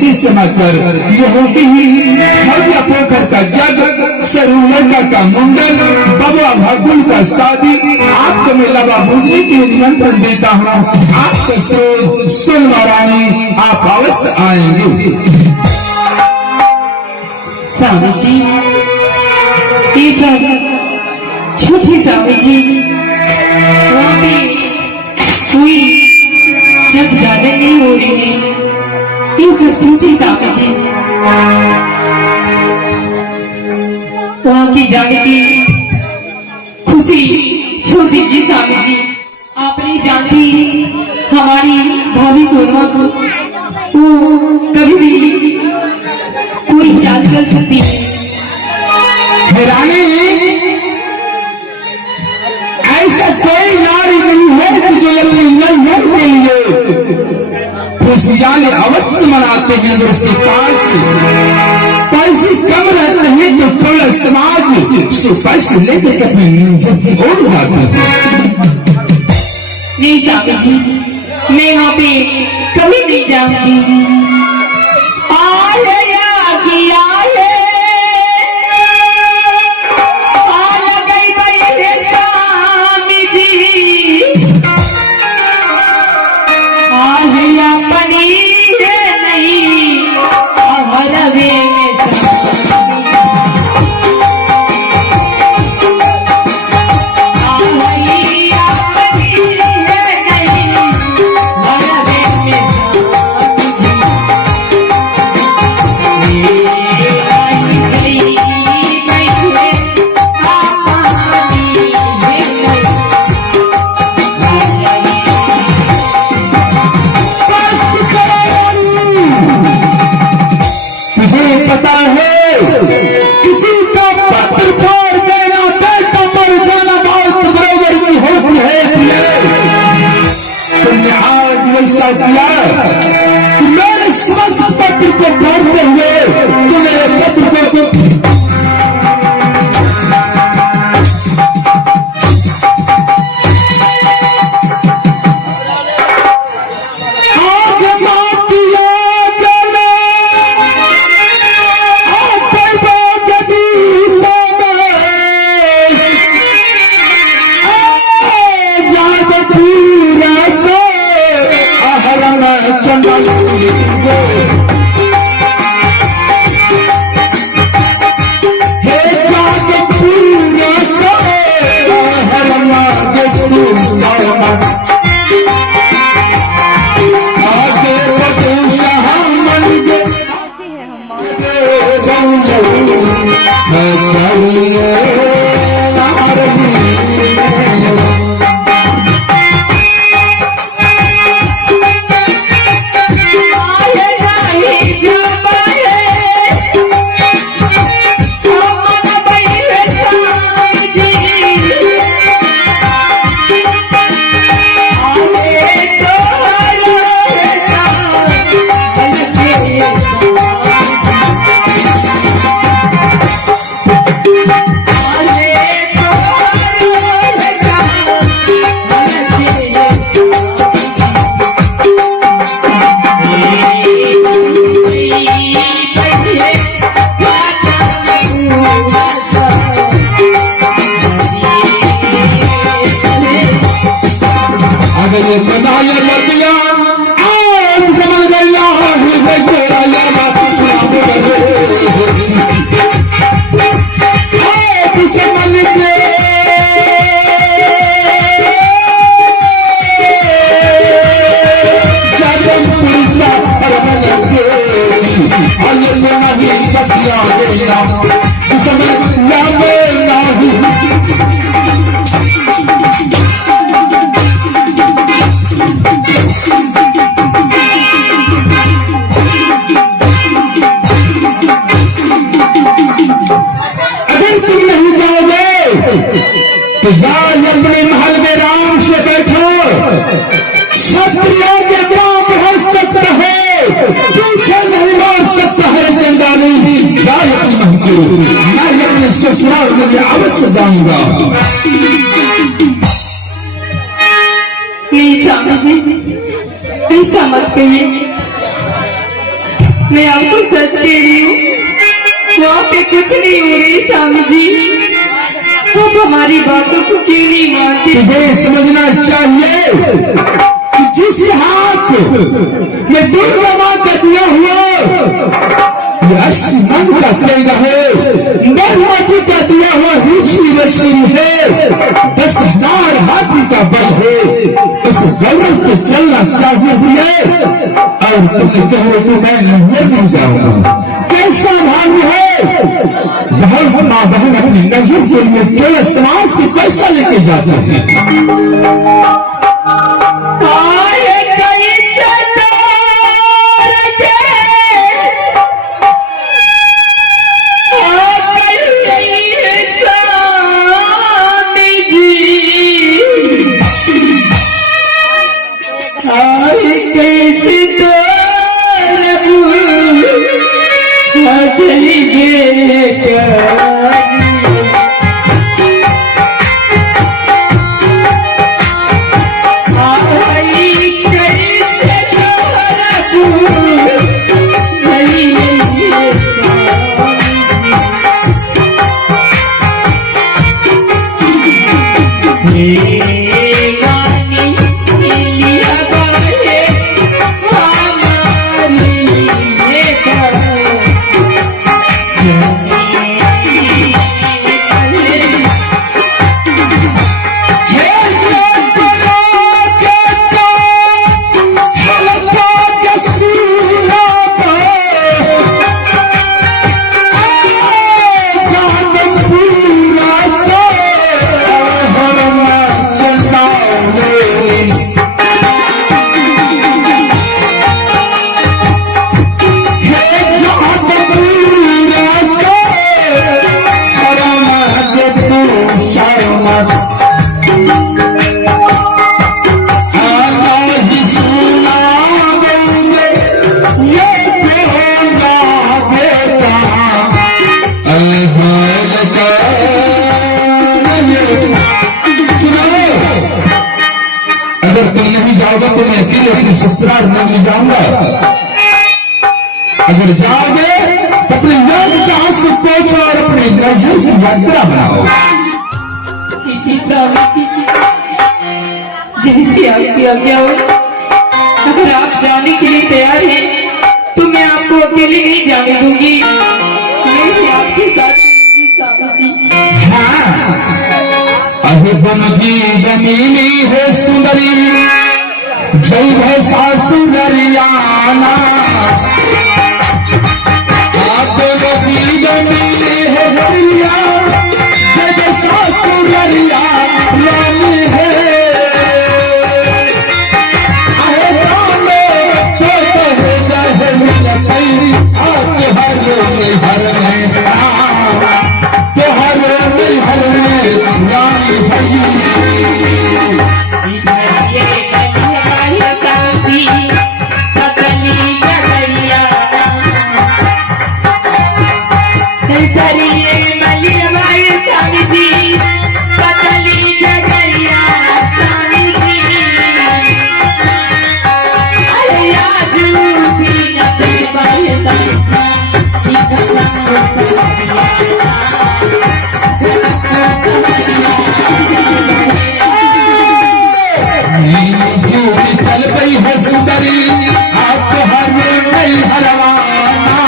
ऐसी समझकर यहूदी हव्या पोखर का जग, सरूलका का मुंडन, बबुआ भागुल का शादी आपको मैं लवा बूझने के लिए निमंत्रण देता हूँ। आपका स्रोत सुन महारानी, आप अवश्य आएंगे। स्वामी जी, ये सब झूठी स्वामी जी, वहाँ पे कोई जब ज्यादा नहीं हो रही है, ये सब झूठी स्वामी जी। वहाँ की जाने की खुशी छोड़ दीजिए स्वामी जी। आप नहीं जानती हमारी भाभी सोनमा को, वो कभी भी कोई चाल चल सकती है। रानी, ऐसा कोई नारी नहीं है कि जो अपनी नजर के लिए खुशियां अवश्य मनाते हैं। जो उसके पास पैसे कम रहते हैं तो पूरा समाज से पैसे लेकर अपनी नजर की ओर जाते हैं। नहीं स्वामी जी, मैं वहाँ पे कभी नहीं जाऊंगी। तो जाओ अपने महल में राम से बैठो, क्षत्रियों के पांव बढ़ सकता है, पीछे नहीं मार सकता है चंदानी। जाओ अपनी महल को, मैं अपने ससुराल में अवश्य जाऊंगा। नहीं स्वामी जी, ऐसा मत कहिए। मैं आपको सच कह रही हूँ, वहाँ पे कुछ नहीं हो रही स्वामी जी। आप हमारी बातों को क्यों नहीं मानते? तुझे समझना चाहिए कि जिस हाथ में दुर्गमा का दिया हुआ ये 80 मन का तेगा है, मधुमती का दिया हुआ ऋषि मछली है, 10,000 हाथी का बल है। उस गौरव से चलना चाहिए भैया। और तुमने कहो कि मैं नहीं जाऊंगा, कैसा भाव है? बहन माँ बहन अपनी नजर के लिए केवल समाज से पैसा लेके जाते हैं। ससुराल नहीं जाऊंगा। अगर जाओगे तो अपने योग का आंसू पोछो और अपनी नजर की यात्रा बनाओ। जैसी आपकी आज्ञा हो। अगर आप जाने के लिए तैयार हैं तो मैं आपको अकेले नहीं जाने दूंगी, मैं भी आपके साथ चलूंगी स्वामी जी। हाँ, अभी बन जी जमीनी है सुंदरी, जय है सासुरियाना, दोनों जीवन है हरिया, जय सासुरिया रानी है। अरे रामे तो है जय मिलती आप हर हर में, तो हर में रानी भई। चल गई है सुंदरी आप हर में हरवाना,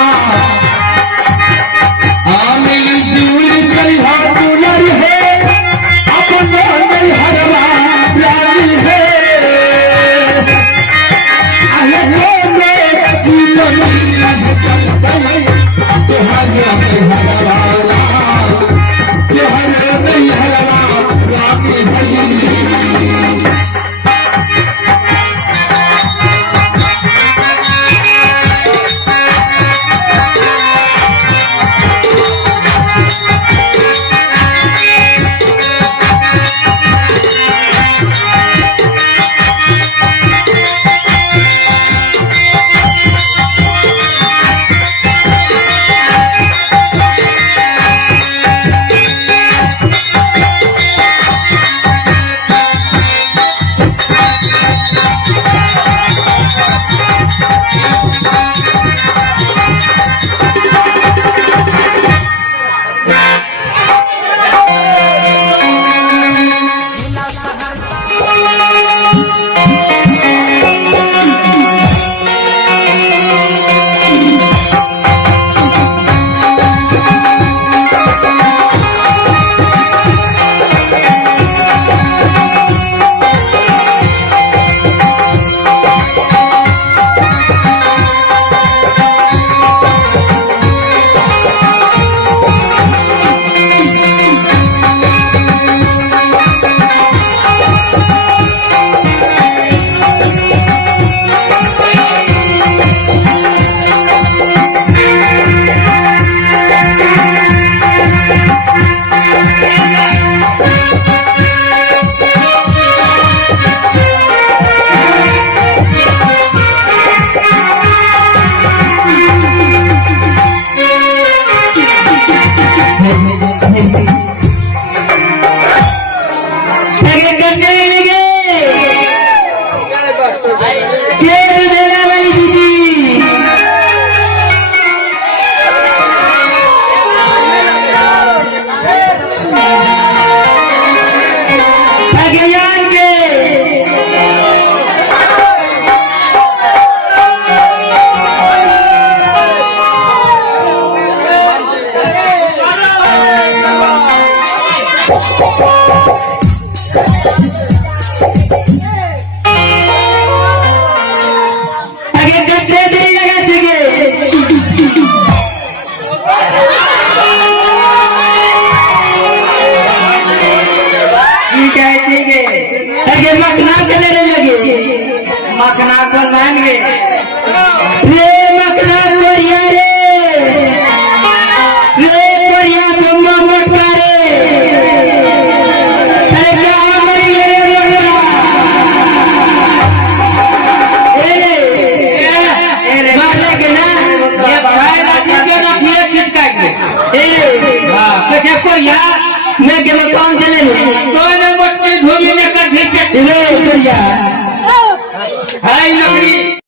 मिली जुली चली हर दुलर है अब नहीं हरवा प्यारी है। जीवन